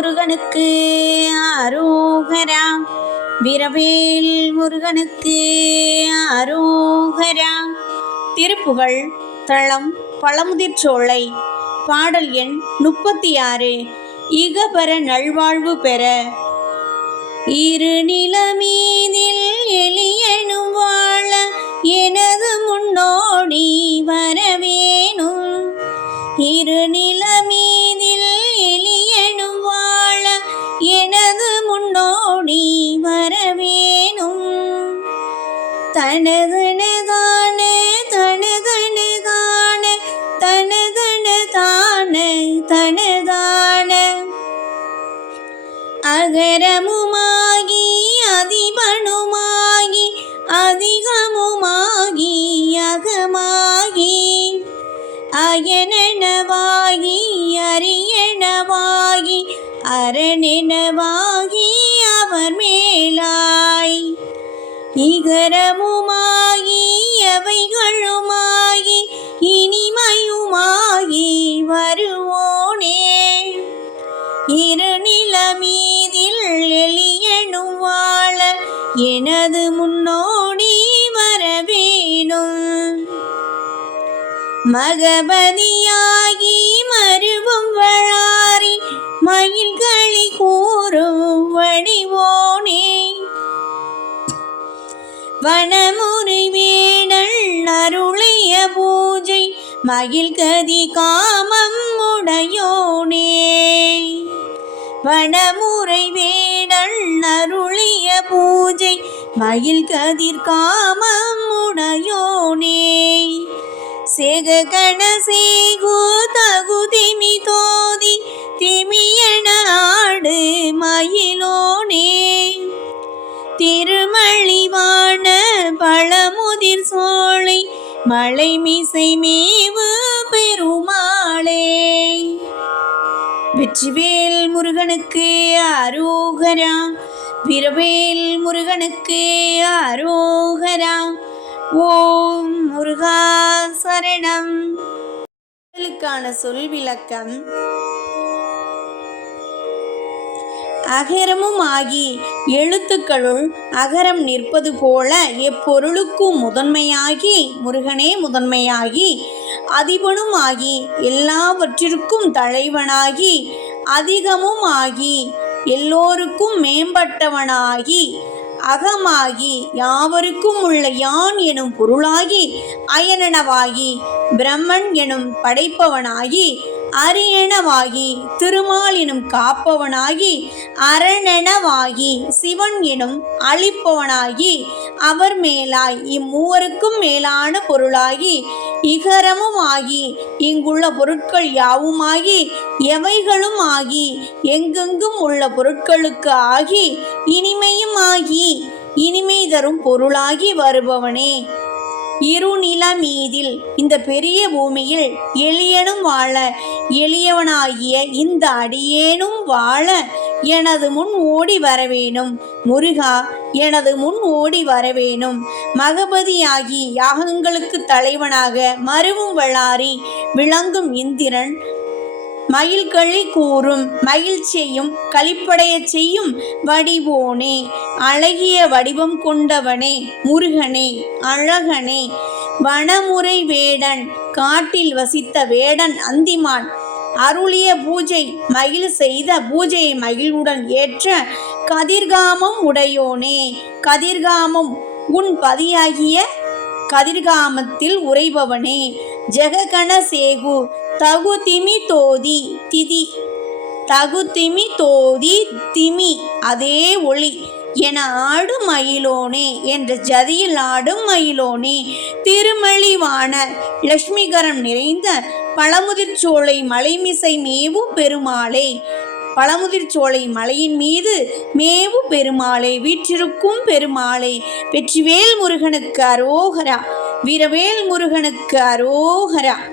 முருகனுக்கு அரோகரா. விரவேல் முருகனுக்கு அரோகரா. திருப்புகழ் தளம் பழமுதிர் சோலை. பாடல் எண் முப்பத்தி ஆறு இகபர நல்வாழ்வு பெற. இரு நிலமீதில் எளியனும் வாழ எனது முன்னோடி வரவேணும். இரு நிலமீ தனதனு தானே தனதனு தானே தனதனு. தானே தனதான அகரமுமாகி அதிபனுமாகி அதிகமுமாகி அகமாகி. அயனவாகி அரியனவாகி அரணெனவாகி இகரமுமாகி எவைகளுமாகி இனிமையுமாகி வருவோனே. இரு நிலமீதில் எளியனும் வாழ எனது முன்னோடி வரவேணும். மகபதியாகி மருவும் வளாரி வனமுறை வேடல் அருளிய பூஜை மகிழ் கதி காமம் உடையோனே. வனமுறை வேடல் அருளிய பூஜை மகிழ் கதிர் காமம் உடையோனே. சேக கண சேகு மலை மீசை மேவு பெருமாளே. வெற்றிவேல் முருகனுக்கு அரோகரா பிறவேல் முருகனுக்கு அரோகரா. ஓம் முருகா சரணம். சொல் விளக்கம் அகரமும் ஆகி எழுத்துக்களுள் அகரம் நிற்பது போல எப்பொருளுக்கும் முதன்மையாகி முருகனே முதன்மையாகி அதிபனும் ஆகி எல்லாவற்றிற்கும் தலைவனாகி அதிகமும் ஆகி எல்லோருக்கும் மேம்பட்டவனாகி அகமாகி யாவருக்கும் உள்ள யான் எனும் பொருளாகி அயனனவாகி பிரம்மன் எனும் படைப்பவனாகி அரியனவாகி திருமால் எனும் காப்பவனாகி அரணனவாகி சிவன் எனும் அழிப்பவனாகி அவர் மேலாய் இம்மூவருக்கும் மேலான பொருளாகி இகரமும் ஆகி இங்குள்ள பொருட்கள் யாவுமாகி எவைகளும் ஆகி எங்கெங்கும் உள்ள பொருட்களுக்கு ஆகி இனிமையும் ஆகி இனிமை தரும் பொருளாகி வருபவனே. இருநில மீதில் இந்த பெரிய பூமியில் எளியனும் வாழ எளியவனாகிய இந்த அடியேனும் வாழ எனது முன் ஓடி வரவேணும். முருகா எனது முன் ஓடி வரவேணும். மகபதியாகி யாகங்களுக்கு தலைவனாக மருவும் வளாரி விளங்கும் இந்திரன் மயில்களி கூறும் மகிழ்ச்சியையும் களிப்படையச் செய்யும் வடிவோனே. அழகிய வடிவம் கொண்டவனே முருகனே அழகனே. வனமுறை வேடன் காட்டில் வசித்த வேடன் அந்திமான். அருளிய பூஜை மகிழ் செய்த பூஜையை மகிழ்வுடன் ஏற்ற கதிர்காமம் உடையோனே. கதிர்காமம் உன் பதியாகிய கதிர்காமத்தில் உறைபவனே. ஜெககண சேகு தகு திமி தோதி திதி. தகு திமி தோதி திமி. அதே ஒளி. என ஆடும் மயிலோனே என்ற ஜதியில் ஆடும் மயிலோனே திருமழிவான லட்சுமிகரம் நிறைந்த பழமுதிர்ச்சோலை மலைமிசை மேவு பெருமாளே. பழமுதிர்ச்சோலை மலையின் மீது மேவு பெருமாளே வீற்றிருக்கும் பெருமாளே. வெற்றிவேல் முருகனுக்கு அரோகரா. வீரவேல் முருகனுக்கு அரோகரா.